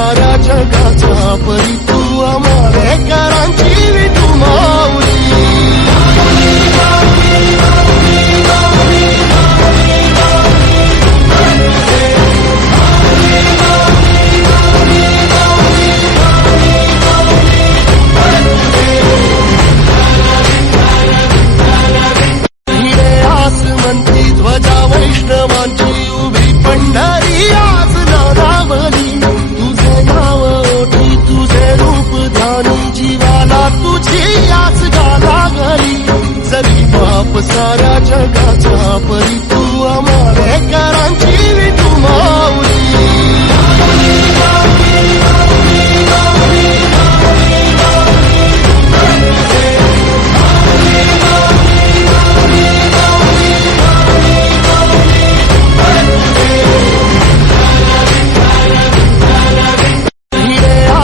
साऱ्या जगाचा परी तू आंबेडकरांची विठू माऊली ध्वजा वैष्णवांची उभी पंढरी आज नारावली तुझे नाव ओठी तुझे रूप ध्यानी जीवाला तुझी आज गाला घरी जरी बाप साऱ्या जगाचा परी तू आंबेडकरांची विठू माऊली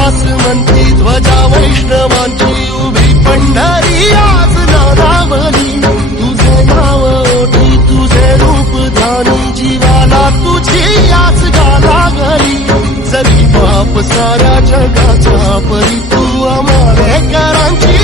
ध्वजा वैष्णवांची उभी पंढरी आज नारावली तुझे नाव ओठी तुझे रूप ध्यानी जीवाला तुझी आज गाला घरी जरी बाप साऱ्या जगाचा परी तू आंबेडकरांची